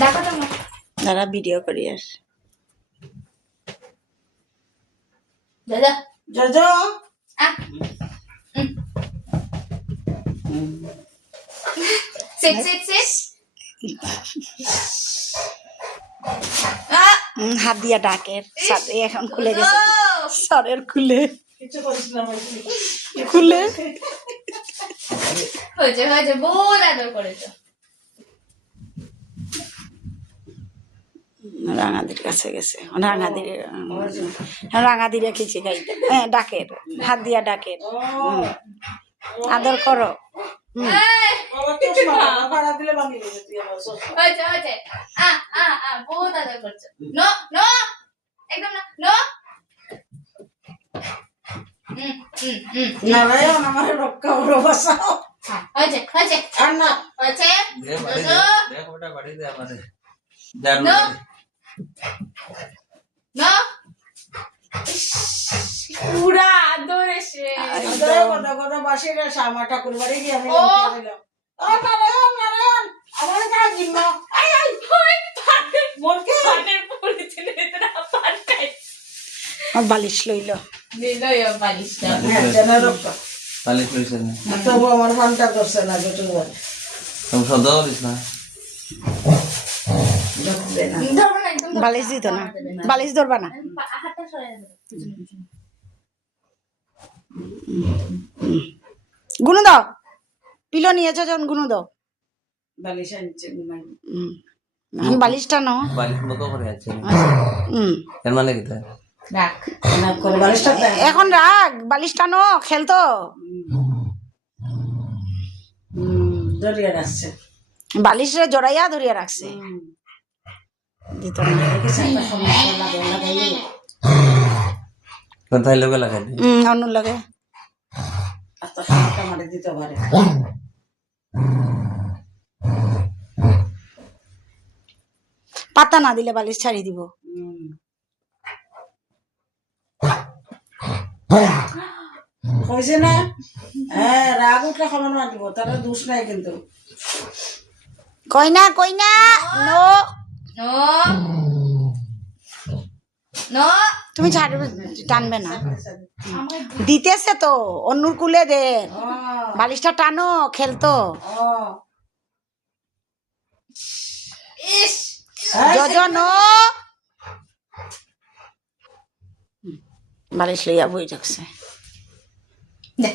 দেখো তো দাঁড়া ভিডিও করি আর দাদা জজো সিট সিট সিট হাত দিয়া ডাকের সাথে এখন খুলে গেছে সরের খুলে কিছু করিস না খুলে হয়েছে হয়েছে বহুত আদর করেছো রাঙাদির কাছে গেছে রাঙাদি রেখেছি গাইতে হ্যাঁ ডাকের হাত দিয়া ডাকের আদর করো ভাড়া দিলে ভাঙি দেবে তুই আমার হয়েছে হয়েছে বহুত আদর করছো নো নো একদম না নো নারায়ণ আমার রক্ষা করো বাঁচাও হয়েছে হয়েছে আর না হয়েছে দেখো ওটা বাড়ি দে আমাদের নো নো পুরা আদর এসে কথা কথা বাসিরা শ্যামা ঠাকুর বাড়ি গিয়ে আমি লঙ্কা দিলাম ও নারায়ণ নারায়ণ আমার কাজ জিম্মা আই আই মোরকে পানের পড়েছিল এটা পারকাই বালিশ লইল দিলো ইয়া বালিশটা জানা রক্ষা পালিশ লইছে না তবু আমার ফানটা করছে না বেটু বল তুমি সদা করিস না দেখবে না ধরো না একদম বালিশ দিত না বালিশ ধরবা না হাতটা সরে যাবে গুনু দাও পিলো নিয়েছো যখন গুনু দাও বালিশ আনছে ঘুমাই এখন বালিশটা নাও বালিশ মতো করে আছে হুম এর মানে কি তাই রাখ না করে বালিশটা এখন রাখ বালিশটা নো খেলতো জড়িয়ে রাখছে বালিশে জড়াইয়া ধরিয়া রাখছে দিত না কোথায় লোকে লাগাই দে অন্য লাগে মারে দিতে পারে পাতা না দিলে বালিশ ছাড়ি দিব হয়েছে না হ্যাঁ রাগ উঠলে খবর মারব তারা দোষ নাই কিন্তু কইনা কইনা নো নো নো তুমি ছাড়বে টানবে না দিতেছে তো অন্যর কুলে দে বালিশটা টানো খেলতো ইস যজন বালিশ লইয়া বই রাখছে দে